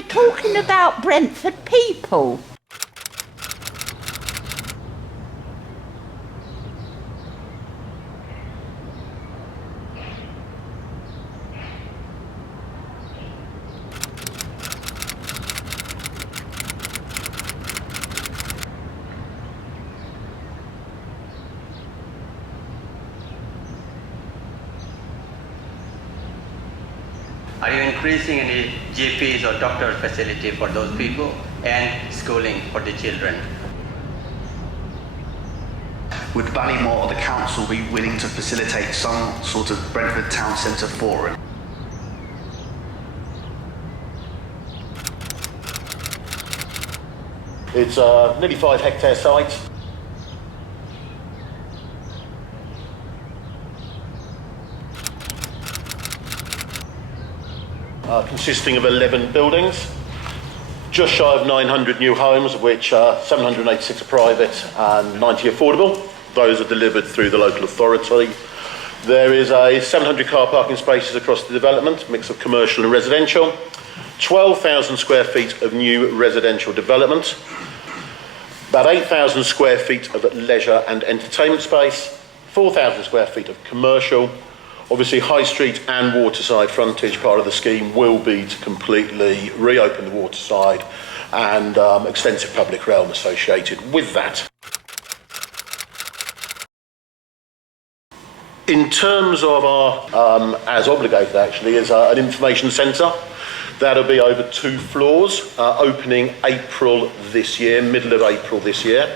we're talking about Brentford people. Are you increasing any GPs or doctor facility for those people and schooling for the children? Would Ballymore or the council be willing to facilitate some sort of Brentford town centre forum? It's a nearly 5 hectare site. Consisting of 11 buildings, just shy of 900 new homes, of which 786 are private and 90 affordable. Those are delivered through the local authority. There is a 700 car parking spaces across the development, mix of commercial and residential, 12,000 square feet of new residential development, about 8,000 square feet of leisure and entertainment space, 4,000 square feet of commercial. Obviously, high street and waterside frontage part of the scheme will be to completely reopen the waterside and extensive public realm associated with that. In terms of our, as obligated actually, is an information centre. That'll be over 2 floors, opening April this year, middle of April this year.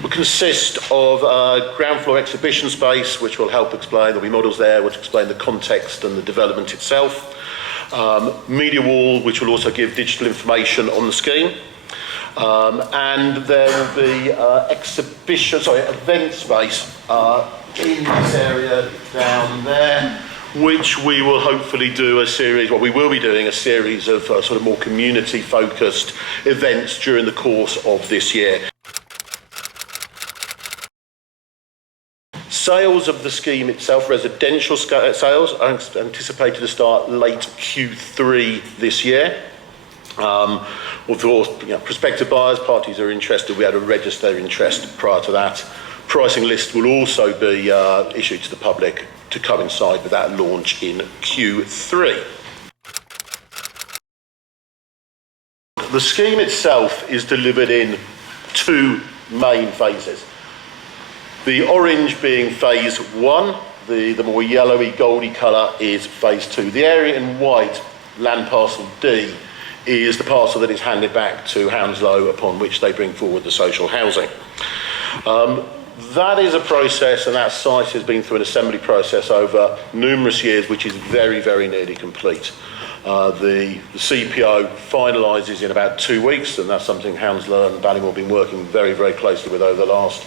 Will consist of a ground floor exhibition space, which will help explain, there'll be models there, which explain the context and the development itself. Media wall, which will also give digital information on the scheme. And there will be event space in this area down there, which we will hopefully do a series, we will be doing a series of sort of more community-focused events during the course of this year. Sales of the scheme itself, residential sales, are anticipated to start late Q3 this year. Of course, prospective buyers, parties are interested, we had to register their interest prior to that. Pricing list will also be issued to the public to coincide with that launch in Q3. The scheme itself is delivered in 2 main phases. The orange being phase 1, the more yellowy, goldy colour is phase 2. The area in white, land parcel D, is the parcel that is handed back to Hounslow upon which they bring forward the social housing. That is a process, and that site has been through an assembly process over numerous years, which is very, very nearly complete. The CPO finalises in about 2 weeks, and that's something Hounslow and Ballymore have been working very, very closely with over the last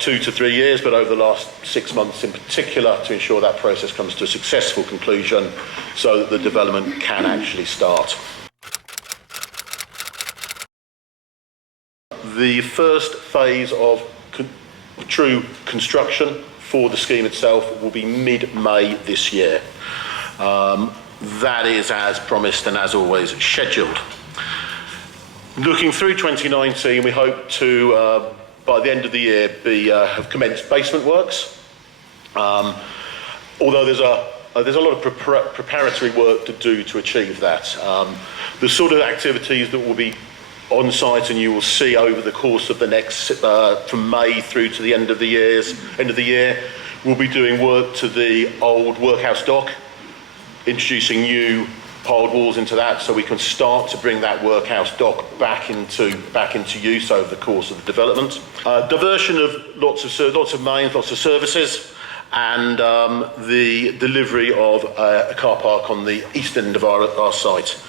2 to 3 years, but over the last 6 months in particular, to ensure that process comes to a successful conclusion so that the development can actually start. The first phase of true construction for the scheme itself will be mid-May this year. That is as promised and as always scheduled. Looking through 2019, we hope to, by the end of the year, have commenced basement works. Although there's a lot of preparatory work to do to achieve that. The sort of activities that will be on site and you will see over the course of the next, from May through to the end of the year, we'll be doing work to the old workhouse dock, introducing new piled walls into that so we can start to bring that workhouse dock back into use over the course of the development. Diversion of lots of mains, lots of services, and the delivery of a car park on the east end of our site.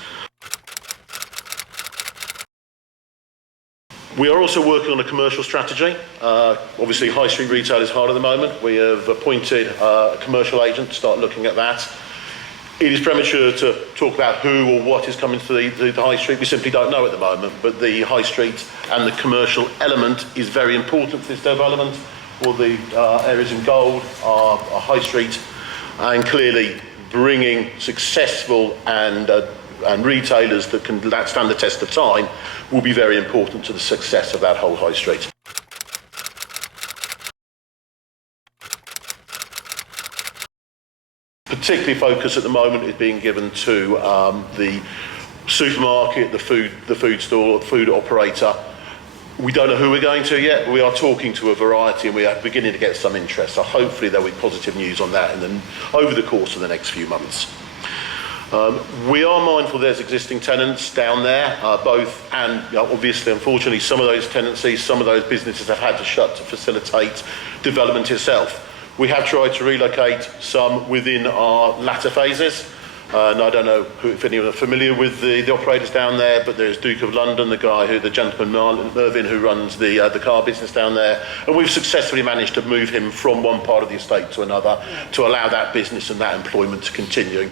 We are also working on a commercial strategy. Obviously, high street retail is hard at the moment. We have appointed a commercial agent to start looking at that. It is premature to talk about who or what is coming to the high street. We simply don't know at the moment, but the high street and the commercial element is very important to this development. All the areas in gold are high street, and clearly bringing successful and and retailers that can stand the test of time will be very important to the success of that whole high street. Particularly focus at the moment is being given to the supermarket, the food store, the food operator. We don't know who we're going to yet, but we are talking to a variety and we are beginning to get some interest. So hopefully there'll be positive news on that over the course of the next few months. We are mindful there's existing tenants down there, obviously, unfortunately, some of those tenancies, some of those businesses have had to shut to facilitate development itself. We have tried to relocate some within our latter phases. And I don't know if anyone are familiar with the operators down there, but there's Duke of London, the gentleman Mervyn, who runs the car business down there, and we've successfully managed to move him from one part of the estate to another to allow that business and that employment to continue.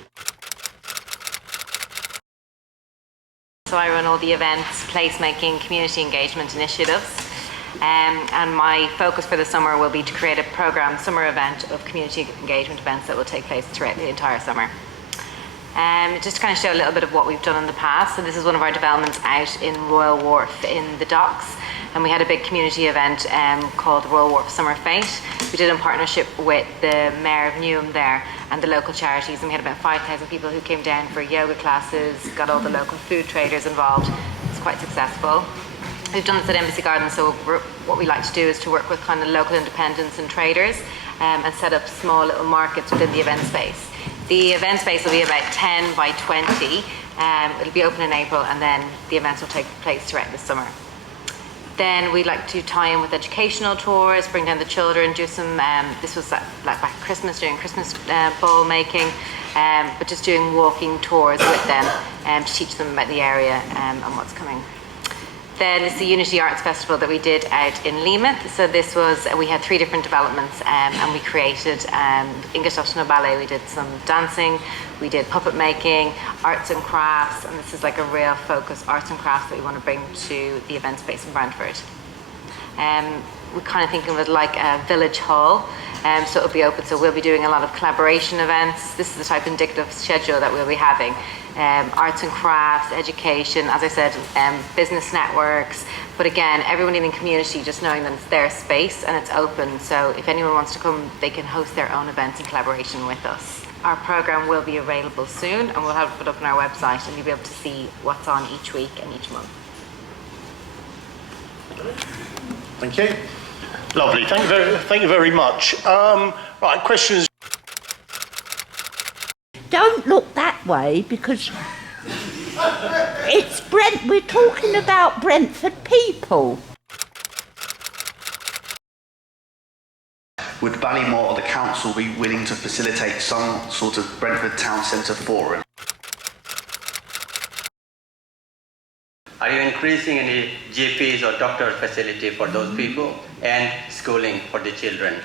So I run all the events, placemaking, community engagement initiatives. And my focus for the summer will be to create a summer event of community engagement events that will take place throughout the entire summer. Just to kind of show a little bit of what we've done in the past. So this is one of our developments out in Royal Wharf in the docks. And we had a big community event called the Royal Wharf Summer Fete. We did in partnership with the Mayor of Newham there and the local charities. And we had about 5,000 people who came down for yoga classes, got all the local food traders involved. It was quite successful. We've done this at Embassy Gardens, so what we like to do is to work with kind of local independents and traders and set up small little markets within the event space. The event space will be about 10 by 20. It'll be open in April, and then the events will take place throughout the summer. Then we like to tie in with educational tours, bring down the children, do some, this was like back at Christmas, doing Christmas ball making, but just doing walking tours with them to teach them about the area and what's coming. Then it's the Unity Arts Festival that we did out in Leamouth. So this was, we had 3 different developments and we created English National Ballet. We did some dancing, we did puppet making, arts and crafts, and this is like a real focus, arts and crafts that we want to bring to the event space in Brentford. We're kind of thinking of it like a village hall. So it'll be open, so we'll be doing a lot of collaboration events. This is the type of indicative schedule that we'll be having. Arts and crafts, education, as I said, business networks. But again, everyone in the community just knowing that it's their space and it's open. So if anyone wants to come, they can host their own events in collaboration with us. Our programme will be available soon and we'll have it put up on our website and you'll be able to see what's on each week and each month. Thank you. Lovely. Thank you very much. Right, questions. Don't look that way because we're talking about Brentford people. Would Ballymore or the council be willing to facilitate some sort of Brentford Town Centre forum? Are you increasing any GPs or doctor facility for those people and schooling for the children?